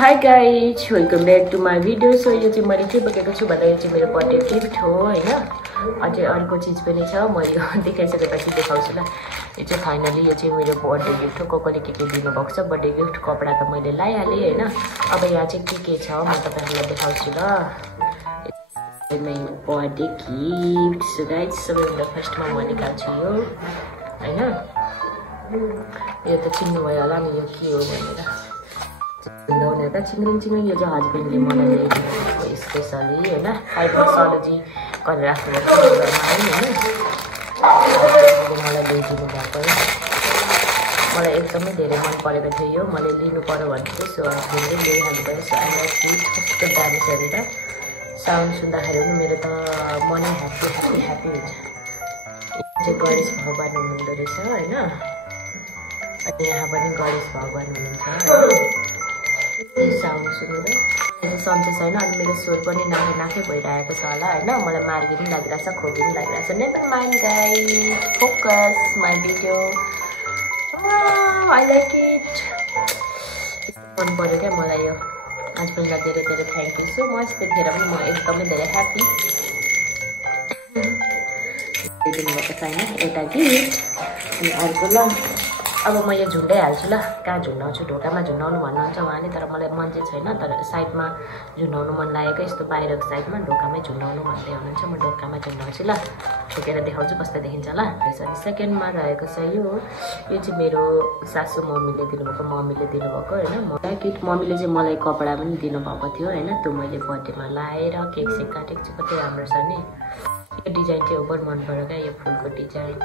Hi guys welcome back to my video. So यो चाहिँ मैले के बोकेको छु भन्दा यो चाहिँ मेरो बर्थडे गिफ्ट हो हैन। अझै अर्को चिज पनि छ, म यो देखाइसकेपछि देखाउँछु ल। यो चाहिँ फाइनली यो चाहिँ मेरो बर्थडे गिफ्ट हो। कसले के दिनुभएको छ बर्थडे गिफ्ट। कपडा त मैले लगाइहालेँ हैन। अब यहाँ चाहिँ के छ म तपाईहरुलाई देखाउँछु ल। मेरो बर्थडे गिफ्ट। सो गाइज सबैभन्दा फर्स्टमा म निकाल्छु यो हैन। यो त चिन्नुभयो होला नि यो के हो भनेर। चिङ्रिङ यो चाहिँ हस्बेन्डले मलाई ल्याइदिनुभएको स्पेसली होइन। फाइब्रोसोलोजी गरेर राख्नुभएको होइन। मलाई ल्याइदिनु भएको है। मलाई एकदमै धेरै मन परेको थियो यो। मैले लिनु पर्यो भन्दै थिएँ। सो हस्बेन्डले ल्याइहाल्नु भयो। So I like it. कस्तो दामी छ नि त। साउन्ड सुन्दाखेरि पनि मेरो त मनै ह्याप्पी ह्याप्पी ह्याप्पी हुन्छ। यो चाहिँ गणेश भगवान् हुनुहुँदो रहेछ होइन। अनि यहाँ पनि गणेश भगवान् हुनुहुन्छ होइन। साउन्ड सुनेर सन्चो छैन। अनि मेरो स्वर पनि नाकै भइरहेको छ होला होइन। मलाई मार्गी पनि लागिरहेको छ, खोकी पनि लागिरहेको छ। Never mind guys, focus my video. I like it. मन पऱ्यो क्या मलाई यो। हस्बेन्डलाई धेरै धेरै थ्याङ्क यू सो मच। त्यतिखेर पनि म एकदमै धेरै ह्याप्पी। दिनुभएको छैन एउटा गिफ्ट। अनि अर्को ल अब म यो झुन्डाइहाल्छु ल। कहाँ झुन्डाउँछु, ढोकामा झुन्डाउनु भन्नुहुन्छ उहाँले, तर मलाई मन चाहिँ छैन। तर साइडमा झुन्डाउनु मन लागेको, यस्तो बाहिरको साइडमा ढोकामै झुन्डाउनु भन्दै हुनुहुन्छ। म ढोकामा झुन्डाउँछु ल। ठोकेर देखाउँछु कस्तो देखिन्छ ल। सेकेन्डमा रहेको छ यो चाहिँ मेरो सासू मम्मीले दिनुभएको होइन। मलाई किट मम्मीले चाहिँ मलाई कपडा पनि दिनुभएको थियो होइन। त्यो मैले बर्थडेमा लाएर केक सेक काटेको छु। कति राम्रो छ नि। यो डिजाइन चाहिँ ओभर मन पर्यो क्या यो फुलको डिजाइन।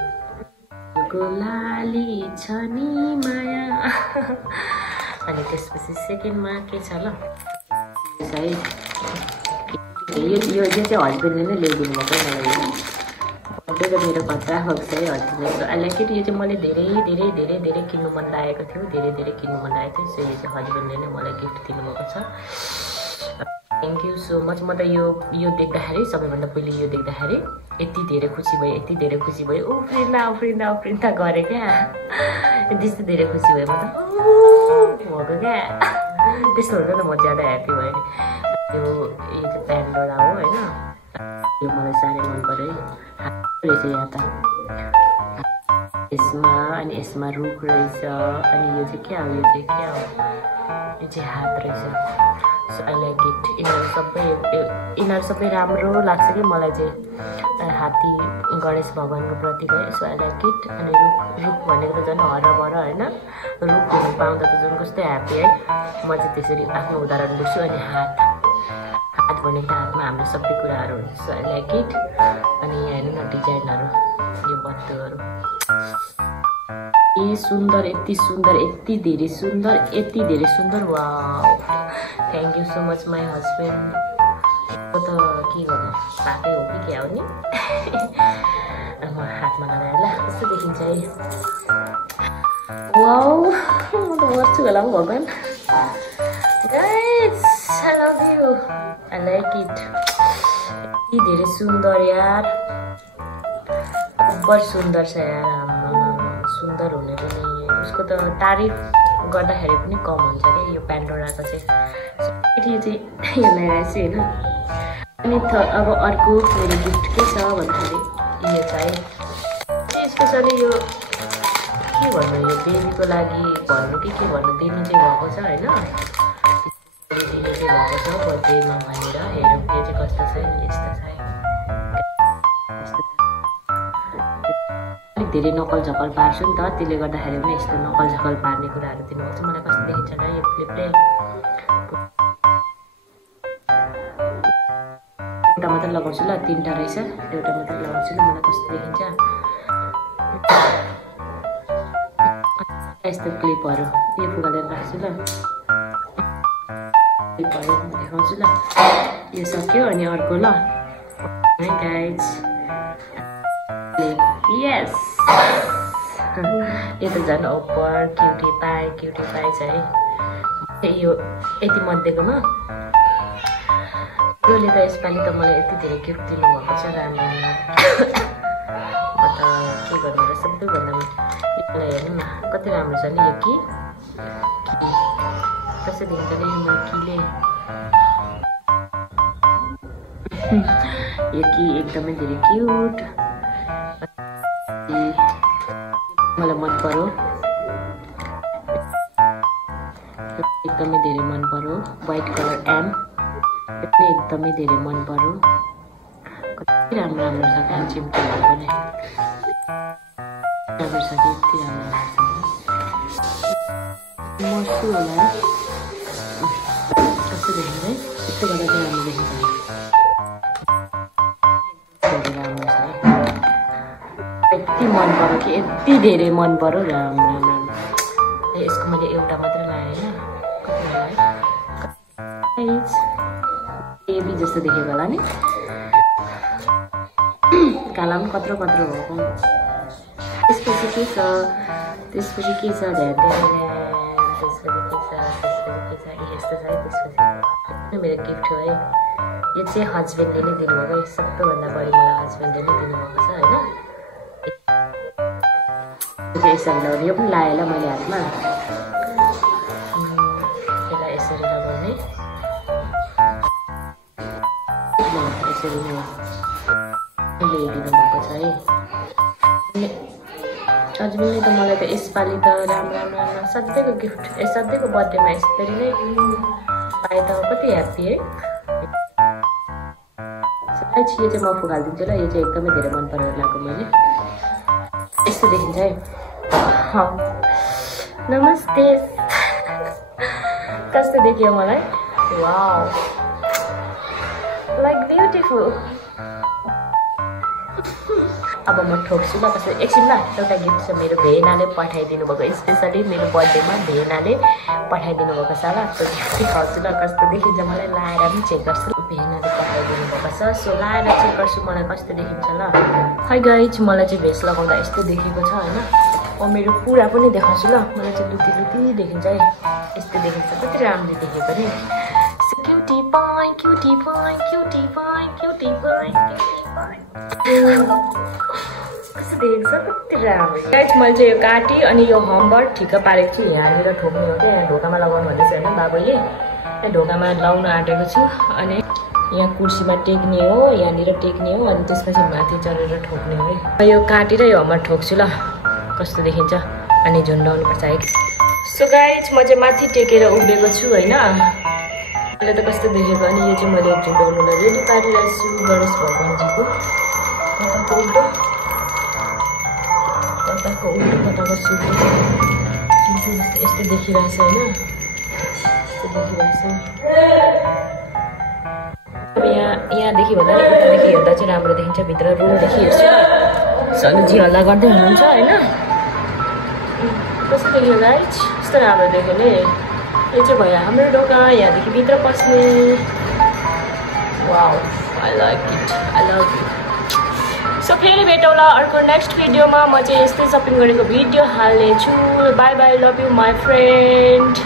गोलाली छ नि माया। अनि त्यसपछि सेकेन्डमा के छ ल यो चाहिँ हस्बेन्डले नै ल्याइदिनु भएको मलाई। बर्थडे त मेरो खतरा भएको छ है हस्बेन्डले। I like it. यो चाहिँ मैले धेरै धेरै धेरै धेरै किन्नु मन लागेको थियो। धेरै किन्नु मन लागेको थियो। सो यो चाहिँ हस्बेन्डले नै मलाई गिफ्ट दिनुभएको छ। Thank you so much. म त यो देख्दाखेरि सबैभन्दा पहिले यो देख्दाखेरि यति धेरै खुसी भयो। उफ्रिँदा गरेँ क्या। त्यस्तो धेरै खुसी भयो म त भएको क्या। त्यस्तो हुन्छ त म ज्यादा ह्याप्पी भयो। यो चाहिँ प्यान्डोरा हो होइन। यो मलाई साह्रै मन पऱ्यो है। रहेछ यहाँ त यसमा। अनि यसमा रुख रहेछ। अनि यो चाहिँ क्या हो, यो चाहिँ हात रहेछ। So I like it. यिनीहरू सबै राम्रो लाग्छ कि मलाई चाहिँ। हात्ती गणेश भगवान्को प्रतीक है। So I like it. अनि रुख भनेको त झन् हरभर होइन। रुख हुनु पाउँदा त झन् कस्तो ह्याप्पी है। म चाहिँ त्यसरी आफ्नो उदाहरण दिन्छु। अनि हात भनेको त हातमा हाम्रो सबै कुराहरू हुन्छ। So I like it. अनि यहाँ हेर्नु न डिजाइनहरू, यो बत्तुहरू सुन्दर, यति धेरै सुन्दर। Wow, thank you so much my husband. त के गर्नु, पापै हो कि क्या हो नि। म हातमा लगाएर ल कस्तो देखिन्छ है। वाउ, म त मर्छु होला भगवान्। Guys I love you. I like it. यति धेरै सुन्दर यार। ओभर सुन्दर छ यार। सुन्दर हुने पनि उसको त तारिफ गर्दाखेरि पनि कम हुन्छ क्या यो प्यान्डोराको चाहिँ। यो चाहिँ यो लगाएछु होइन। अनि अब अर्को मेरो गिफ्ट के छ भन्दाखेरि यो चाहिँ स्पेसली यो के भन्नु, यो बेबीको लागि भन्नु कि के भन्नु दिनु चाहिँ भएको छ होइन। दिनु चाहिँ भएको छ बर्थडेमा भनेर। हेरौँ यो चाहिँ कस्तो छ। यस्तो छ अलिक धेरै नकल झकल पार्छु नि त। त्यसले गर्दाखेरि पनि यस्तो नकल झकल पार्ने कुराहरू दिनुभएको छ। मलाई कस्तो देखिन्छ न यो क्लिपले। एउटा मात्र लगाउँछु ल। 3टा रहेछ। एउटा मात्र लगाउँछु ल। मलाई कस्तो देखिन्छ यस्तो क्लिपहरू। यो फुगालेर राख्छु ल। क्लिपहरू देखाउँछु ल। यो सक्यो। अनि अर्को ल गाइज। यस, यो त झन् ओभर क्युटी पाए छ है। यो यति मध्येकोमा यसले त यसपालि त मलाई यति धेरै गिफ्ट दिनुभएको छ। राम्रो म त के गर्नु र सबैभन्दा मलाई हेर्नु न कति राम्रो छ नि यो कि कस्तो देखिन्छ नि यो किले यो कि एकदमै धेरै क्युट मलाई मन पर्यो एकदमै धेरै मन पर्यो व्हाइट कलर एम पनि एकदमै धेरै मन पर्यो कति राम्रो राम्रो छ क्या चिम्टीहरू पनि राम्रो छ कि यति राम्रो लाग्छ मर्छु होला कस्तो देखिन्छ है यस्तो गर्दा चाहिँ राम्रो देखिन्छ राम्रो छ यति मन पर्यो कि यति धेरै मन पर्यो राम्रो राम्रो यसको मैले एउटा मात्रै लगाएँ होइन बेबी जस्तो देखेको होला नि काला पनि कत्रो कत्रो भएको त्यसपछि के छ त्यसपछि के छ यस्तो छ है त्यसपछि मेरो गिफ्ट हो है यो चाहिँ हस्बेन्डले नै दिनुभएको है सबैभन्दा बढी मलाई हस्बेन्डले नै दिनुभएको छ होइन यसरी लगाउने यो पनि लगाएँ ल मैले हातमा यसलाई यसरी लगाउने यसरी नै ल्याइदिनु भएको छ है हस्बेन्डले त मलाई त यसपालि त राम्रो राम्रो सधैँको गिफ्ट सधैँको बर्थडेमा यसरी नै पाए त कति ह्याप्पी है यो चाहिँ म फुकालिदिन्छु ल यो चाहिँ एकदमै धेरै मन परेर लगाएको मैले यस्तो देखिन्छ है नमस्ते कस्तो देखियो मलाई वाउ लाइक ब्युटिफुल अब म ठोक्छु ल कसरी एकछिन ल एउटा गिफ्ट छ मेरो भेनाले पठाइदिनु भएको स्पेसली मेरो बर्थडेमा भेनाले पठाइदिनु भएको छ ल त्यो गिफ्ट देखाउँछु ल कस्तो देखिन्छ मलाई लाएर पनि चेक गर्छु भेनाले पठाइदिनु भएको छ सो लाएर चेक गर्छु मलाई कस्तो देखिन्छ ल है गाइज मलाई चाहिँ भेस्ट लगाउँदा यस्तो देखेको छ होइन मेरो पुरा पनि देखाउँछु ल मलाई चाहिँ लुती लुती देखिन्छ है यस्तो देखिन्छ कति राम्रो देखेको नि क्युटी पाइ क्युटी पाइ क्युटी पाइ क्युटी पाइ कस्तो देखिन्छ कति राम्रो गाइज मैले चाहिँ यो काटी अनि यो हम्बर ठिक्क पारेको छु यहाँनिर ठोक्ने हो क्या यहाँ ढोकामा लगाउनु भन्दैछ होइन बाबैले यहाँ ढोकामा लगाउन आँटेको छु अनि यहाँ कुर्सीमा टेक्ने हो यहाँनिर टेक्ने हो अनि त्यसपछि माथि चढेर ठोक्ने हो है यो काटेर यो हम्बर ठोक्छु ल कस्तो देखिन्छ अनि झुन्डाउनु पर्छ है सो गाइज म चाहिँ माथि टेकेर उभिएको छु होइन अहिले त कस्तो देखेको अनि यो चाहिँ मैले झुन्डाउनुलाई रेडी पारिरहेको छु गणेश भगवान्जीको कताको उल्टो कताको उल्टो कताको सुल्टो यस्तो देखिरहेछ होइन यस्तो देखिरहेछ अब यहाँदेखि भन्दा नि उतादेखि हेर्दा चाहिँ राम्रो देखिन्छ भित्र रुमदेखि हेर्छु सन्जी हल्ला गर्दै हुनुहुन्छ होइन कस्तो देख्यो गाइज कस्तो राम्रो देख्यो नि यो चाहिँ भयो हाम्रो ढोका यहाँदेखि भित्र पस्ने wow I like it I love it so फेरि भेटौँला अर्को नेक्स्ट भिडियोमा म चाहिँ यस्तै सपिङ गरेको भिडियो हाल्नेछु bye bye love you my friend